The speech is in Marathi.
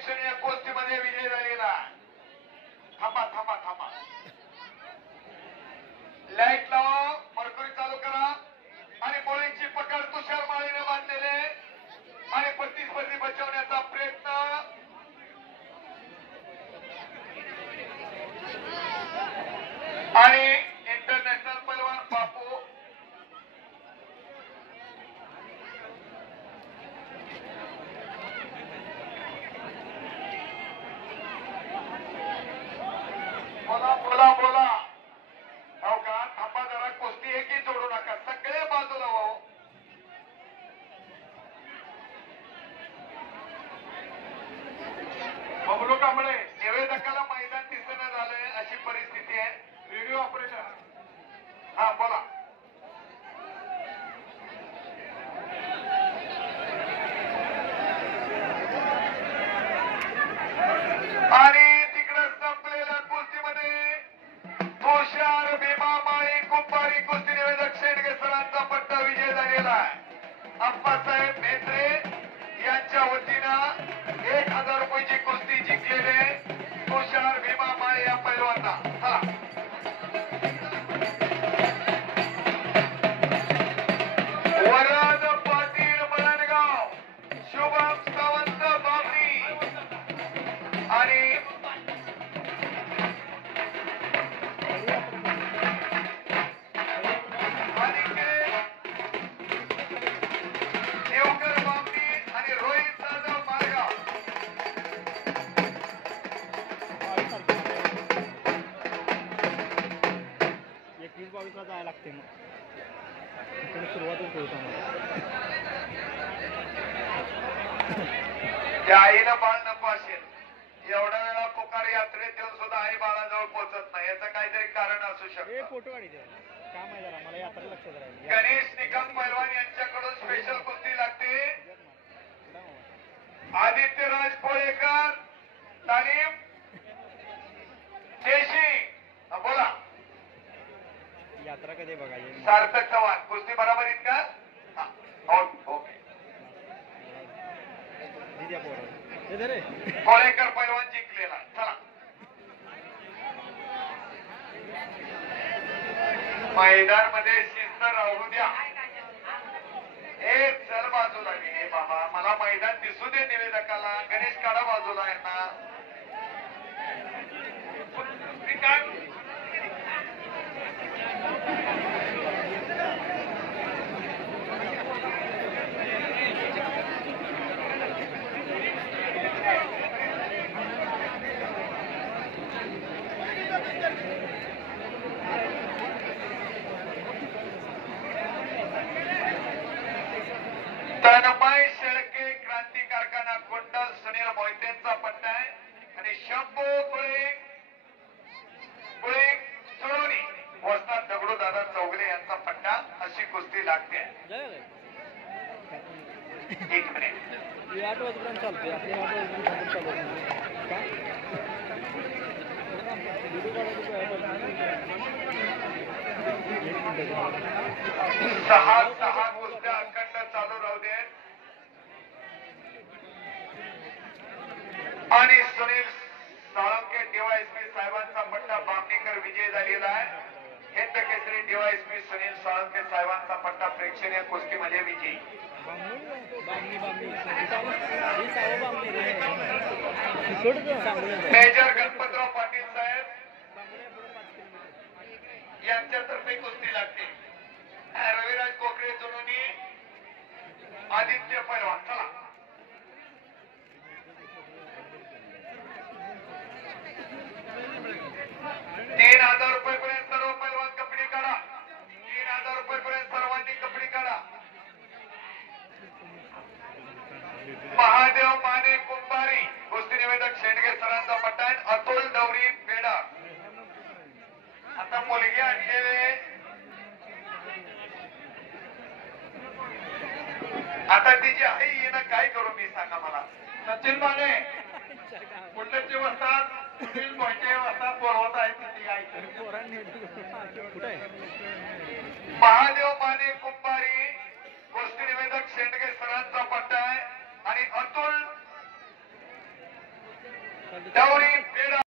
प्रेक्षणीय कुस्तीमध्ये विजय झालेला. थांबा थांबा थांबा, लाईट लावा, मरकुरी चालू करा आणि मुलींची पकड तुषार माळीने बांधलेले आणि प्रतिस्पर्धी बचावण्याचा प्रयत्न. आणि इंटरनॅशनल पैलवान बापू बोला बोला बोला. हो का, थांबा जरा, कुस्ती एकही जोडू नका, सगळे बाजूला व्हावं. बबलू कांबळे, निवेदकाला मैदान दिसेना झालंय अशी परिस्थिती आहे. व्हिडिओ ऑपरेटर, हा बोला. आणि तिकडे संपलेल्या कुस्तीमध्ये तुषार भीमा माळी कुंभारी कुस्ती निवेदक शेंडगे सरांचा पट्टा विजय झालेला आहे. अप्पासाहेब मेत्रे यांच्या वतीनं 1000 रुपयाची कुस्ती जिंकलेले तुषार भीमा माळी या पैलवानांना. चला, वरद पाटील मरणगाव, शुभम सावंत बाबरी आणि देवकर बाबरी आणि रोहित जाधव माळगाव. एकवीस 22 जायला लागते मग इकडे सुरुवातच होत त्या आईला बाळ नको असेल, एवढ्या वेळा पुकार यात्रेत येऊन सुद्धा आई बाळाजवळ पोहोचत नाही, याचं काहीतरी कारण असू शकतं. फोटोवाडी काम आहे जरा मला यात्रा लक्षात राहील. गणेश निकम पैलवान यांच्याकडून स्पेशल कुस्ती लागते. आदित्यराज पोळेकर तालीम देशी. बोला, यात्रा कधी बघायची. सार्थक चव्हाण कुस्ती बरोबर आहेत का? ओके. कोळेकर पैलवान जिंकलेला. चला, मैदान मध्ये शिस्त राहू द्या. हे चल बाजूला घे बाबा, मला मैदान दिसू दे निवेदकाला. गणेश काढा बाजूला आहे ना. तन्मय शेळके क्रांती कारखाना कुंडल सुनील मोहितेंचा पट्टा आहे आणि शंभू पुळे सुरोनी वस्ताद दगडू दादा चौगले यांचा पट्टा. अशी कुस्ती लागते. 1 मिनिट. 8 वाजेपर्यंत चालते आपल्या 8 वाजेपर्यंत चालू. सहा कुस्त्या अखंड चालू राहू दे. आणि सुनील साळुंके डीवायएसपी साहेबांचा पट्टा बामणीकर विजय झालेला आहे. हिंद केसरी डीवायएसपी सुनील साळुंके साहेबांचा पट्टा प्रेक्षणीय कुस्तीमध्ये विजयी. मेजर गणपतराव पाटील साहेब यांच्यातर्फे कुस्ती लागते. रविराज कोकरे जुनोनी आदित्य पैलवान. चला, ₹3000 पर्यंत सर्व पैलवान कपडे काढा. 3000 पर्यंत सर्वांनी कपडे काढा. महादेव माने कुंभारी कुस्ती निवेदक शेंडगे सरांचा पट्टा आहे. अतुल दौरी पेडा. आता मुलगी आणलेले, आता तिची आई येणं काय करू मी, सांगा मला. सचिन माने कुंडलचे वस्ताद सुनील मोहिते वस्ताद बोलवत आहेत तिची आई. महादेव माने कुंभारी कुस्ती निवेदक शेंडगे सरांचा पट्टा आहे आणि अतुल डवरी पेडा